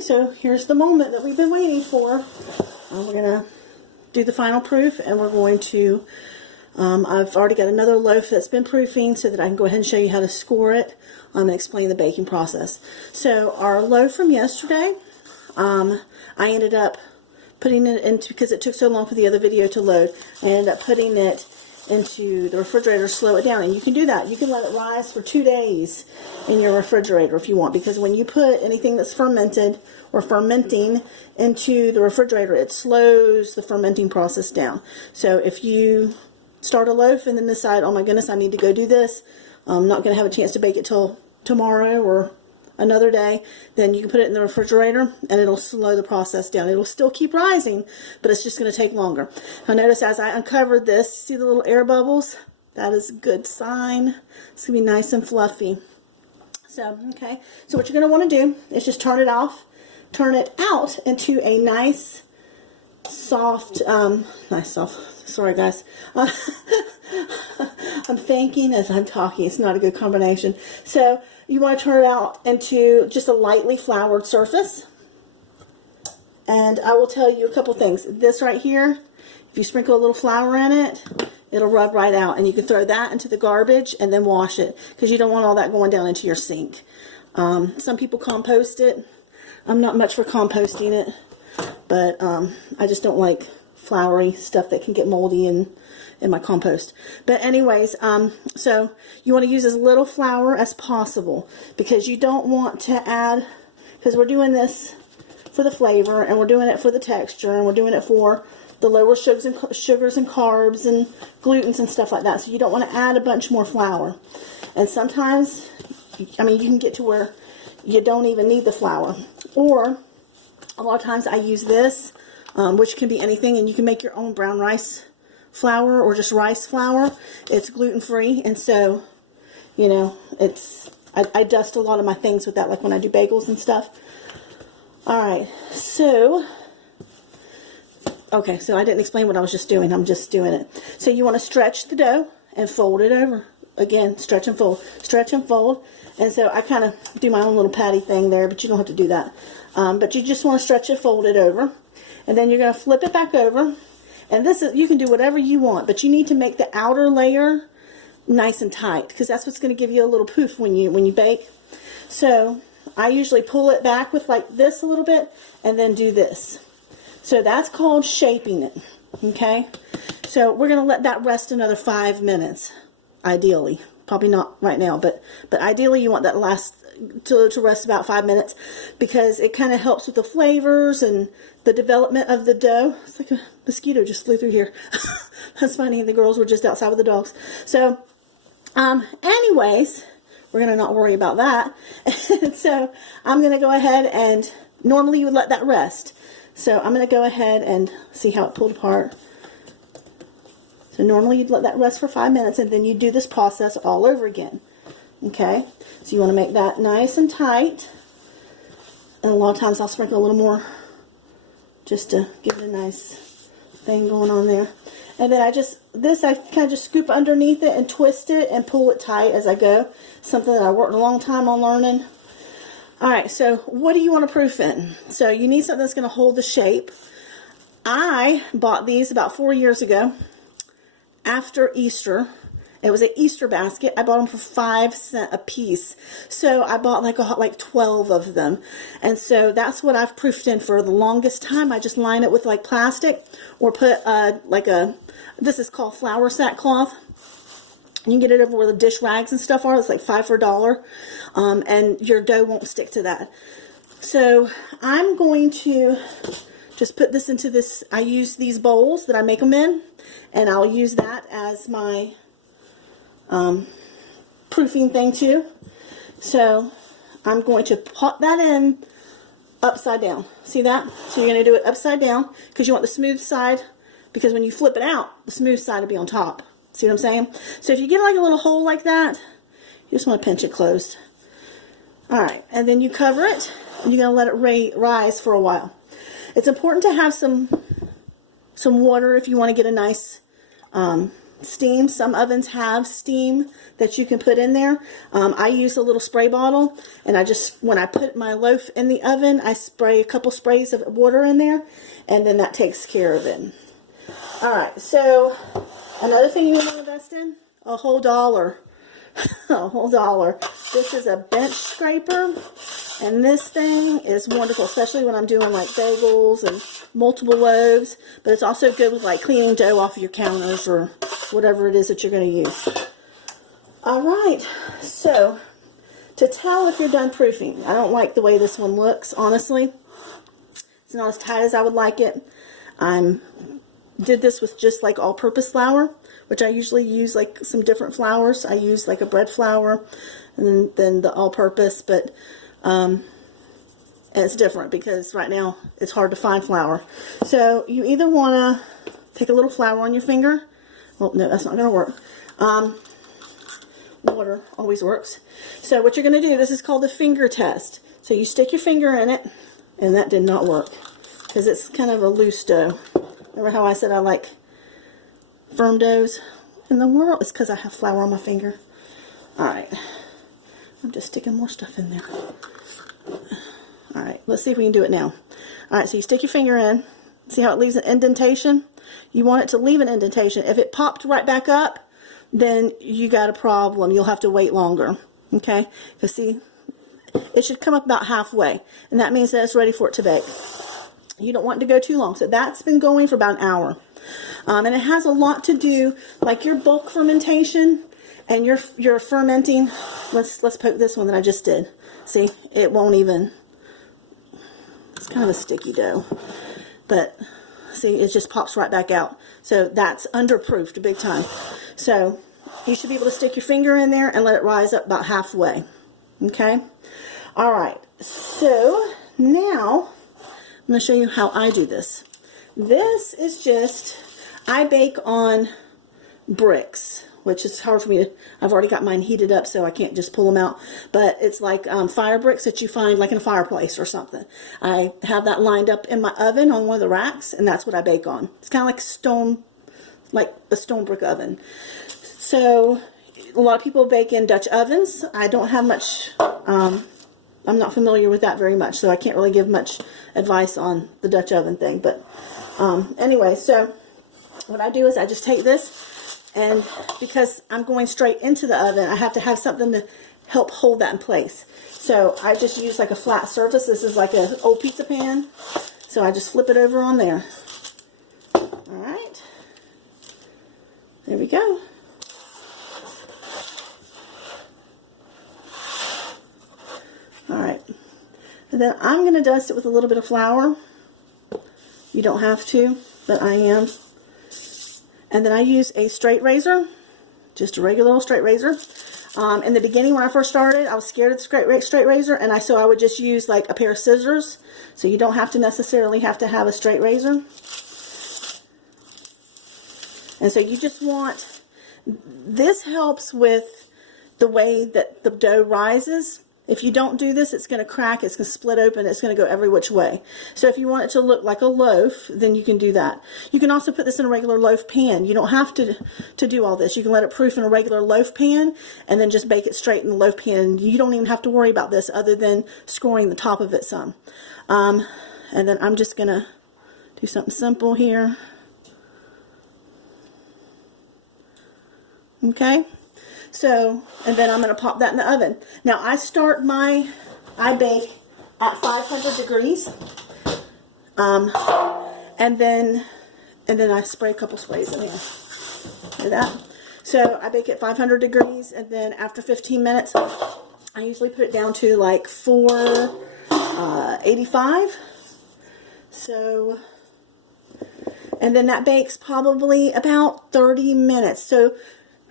Okay, so here's the moment that we've been waiting for. We're going to do the final proof, and we're going to, I've already got another loaf that's been proofing so that I can go ahead and show you how to score it and explain the baking process. So our loaf from yesterday, I ended up putting it into, because it took so long for the other video to load, I ended up putting it into the refrigerator to slow it down. And you can do that. You can let it rise for 2 days in your refrigerator if you want, because when you put anything that's fermented or fermenting into the refrigerator, it slows the fermenting process down. So if you start a loaf and then decide, oh my goodness, I need to go do this, I'm not going to have a chance to bake it till tomorrow or another day, then you can put it in the refrigerator and it'll slow the process down. It'll still keep rising, but it's just going to take longer. Now notice as I uncovered this, see the little air bubbles? That is a good sign. It's going to be nice and fluffy. So, okay. So what you're going to want to do is just turn it off, turn it out into a nice, soft, sorry guys. I'm thinking as I'm talking. It's not a good combination. So you want to turn it out into just a lightly floured surface. And I will tell you a couple things. This right here, if you sprinkle a little flour in it, it'll rub right out. And you can throw that into the garbage and then wash it, because you don't want all that going down into your sink. Some people compost it. I'm not much for composting it, but I just don't like floury stuff that can get moldy in my compost. But anyways, so you want to use as little flour as possible, because you don't want to add, because we're doing this for the flavor, and we're doing it for the texture, and we're doing it for the lower sugars and carbs and glutens and stuff like that. So you don't want to add a bunch more flour. And sometimes, I mean, you can get to where you don't even need the flour. Or a lot of times I use this, which can be anything, and you can make your own brown rice flour or just rice flour. It's gluten-free, and so, you know, I dust a lot of my things with that, like when I do bagels and stuff. Alright, so, okay, so I didn't explain what I was just doing. I'm just doing it. So you want to stretch the dough and fold it over. Again, stretch and fold. Stretch and fold. And so I kind of do my own little patty thing there, but you don't have to do that. But you just want to stretch it, fold it over. And then you're going to flip it back over. And this is, you can do whatever you want, but you need to make the outer layer nice and tight, because that's what's going to give you a little poof when you bake. So I usually pull it back with like this a little bit and then do this. So that's called shaping it. Okay? So we're going to let that rest another 5 minutes, ideally. Probably not right now, but ideally you want that to rest about 5 minutes, because it kind of helps with the flavors and the development of the dough. It's like a mosquito just flew through here. That's funny. The girls were just outside with the dogs. So, anyways, we're going to not worry about that. So I'm going to go ahead and normally you would let that rest. So I'm going to go ahead and see how it pulled apart. So normally you'd let that rest for 5 minutes, and then you do this process all over again. Okay, so you want to make that nice and tight. And a lot of times I'll sprinkle a little more just to give it a nice thing going on there. And then I kind of just scoop underneath it and twist it and pull it tight as I go. Something that I worked a long time on learning. Alright, so what do you want to proof in? So you need something that's going to hold the shape. I bought these about 4 years ago after Easter. It was an Easter basket. I bought them for 5 cents a piece. So I bought like 12 of them. And so that's what I've proofed in for the longest time. I just line it with like plastic, or put this is called flour sackcloth. You can get it over where the dish rags and stuff are. It's like 5 for $1. And your dough won't stick to that. So I'm going to just put this into this. I use these bowls that I make them in, and I'll use that as my proofing thing too. So I'm going to pop that in upside down. See that? So you're going to do it upside down, because you want the smooth side, because when you flip it out, the smooth side will be on top. See what I'm saying? So if you get like a little hole like that, you just want to pinch it closed. Alright, and then you cover it, and you're going to let it rise for a while. It's important to have some water if you want to get a nice steam. Some ovens have steam that you can put in there. I use a little spray bottle, and when I put my loaf in the oven, I spray a couple sprays of water in there, and then that takes care of it. All right, so another thing you want to invest in, a whole $1. A whole $1. This is a bench scraper, and this thing is wonderful, especially when I'm doing like bagels and multiple loaves, but it's also good with like cleaning dough off of your counters or whatever it is that you're going to use. All right, so to tell if you're done proofing, I don't like the way this one looks, honestly. It's not as tight as I would like it. Did this with just like all-purpose flour, which I usually use like some different flours. I use like a bread flour and then the all-purpose, but it's different because right now it's hard to find flour. So you either want to take a little flour on your finger. Well, no, that's not going to work. Water always works. So what you're going to do, this is called the finger test. So you stick your finger in it, and that did not work because it's kind of a loose dough. Remember how I said I like firm doughs in the world? It's because I have flour on my finger. Alright. I'm just sticking more stuff in there. Alright, let's see if we can do it now. Alright, so you stick your finger in. See how it leaves an indentation? You want it to leave an indentation. If it popped right back up, then you got a problem. You'll have to wait longer. Okay? Because see, it should come up about halfway. And that means that it's ready for it to bake. You don't want it to go too long. So that's been going for about an hour. And it has a lot to do, like your bulk fermentation and your fermenting. Let's poke this one that I just did. See, it won't even, it's kind of a sticky dough. But see, it just pops right back out. So that's underproofed big time. So you should be able to stick your finger in there and let it rise up about halfway. Okay? All right. So now I'm going to show you how I do this. This is just, I bake on bricks, which is hard for me to, I've already got mine heated up so I can't just pull them out, but it's like fire bricks that you find like in a fireplace or something. I have that lined up in my oven on one of the racks, and that's what I bake on. It's kind of like a stone brick oven. So a lot of people bake in Dutch ovens. I don't have much, I'm not familiar with that very much, so I can't really give much advice on the Dutch oven thing. But anyway, so what I do is I just take this, and because I'm going straight into the oven, I have to have something to help hold that in place. So I just use like a flat surface. This is like an old pizza pan. So I just flip it over on there. All right. There we go. Alright, and then I'm going to dust it with a little bit of flour. You don't have to, but I am. And then I use a straight razor, just a regular old straight razor. In the beginning when I first started, I was scared of the straight razor, and so I would just use like a pair of scissors. So you don't have to necessarily have to have a straight razor. And so you just want, this helps with the way that the dough rises. If you don't do this, it's going to crack, it's going to split open, it's going to go every which way. So if you want it to look like a loaf, then you can do that. You can also put this in a regular loaf pan. You don't have to do all this. You can let it proof in a regular loaf pan and then just bake it straight in the loaf pan. You don't even have to worry about this other than scoring the top of it some. And then I'm just going to do something simple here. Okay. So, and then I'm going to pop that in the oven. Now, I bake at 500 degrees. And then I spray a couple sprays in here. Like that. So, I bake at 500 degrees, and then after 15 minutes, I usually put it down to like 485. So, and then that bakes probably about 30 minutes. So,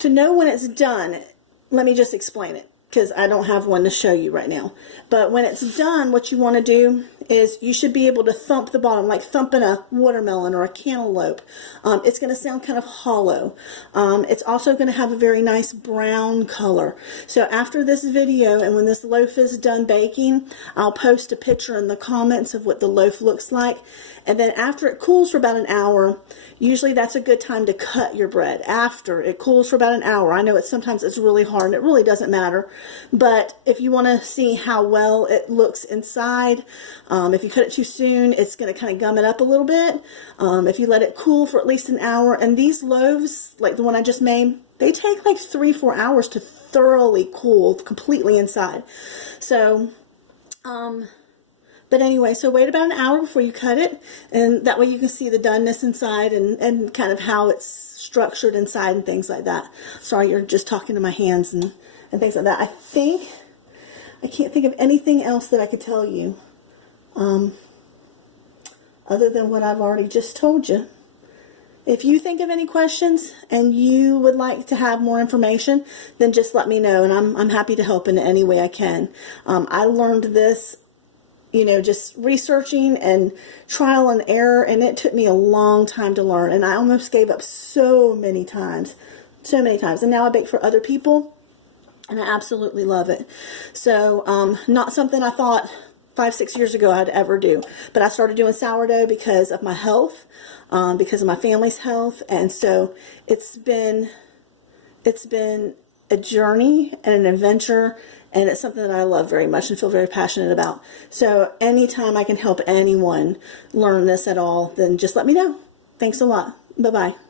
to know when it's done, let me just explain it, because I don't have one to show you right now. But when it's done, what you want to do is you should be able to thump the bottom, like thumping a watermelon or a cantaloupe. It's going to sound kind of hollow. It's also going to have a very nice brown color. So after this video, and when this loaf is done baking, I'll post a picture in the comments of what the loaf looks like. And then after it cools for about an hour, usually that's a good time to cut your bread. After it cools for about an hour. I know sometimes it's really hard and it really doesn't matter. But if you want to see how well it looks inside, if you cut it too soon, it's going to kind of gum it up a little bit. If you let it cool for at least an hour, and these loaves, like the one I just made, they take like 3-4 hours to thoroughly cool completely inside. So, but anyway, so wait about an hour before you cut it, and that way you can see the doneness inside and kind of how it's structured inside and things like that. Sorry, you're just talking to my hands and things like that. I can't think of anything else that I could tell you other than what I've already just told you. If you think of any questions and you would like to have more information, then just let me know, and I'm happy to help in any way I can. I learned this, just researching and trial and error, and it took me a long time to learn, and I almost gave up so many times, and now I bake for other people, and I absolutely love it. So, not something I thought 5-6 years ago I'd ever do, but I started doing sourdough because of my health, because of my family's health, and so it's been a journey and an adventure, and it's something that I love very much and feel very passionate about. So anytime I can help anyone learn this at all, then just let me know. Thanks a lot. Bye-bye.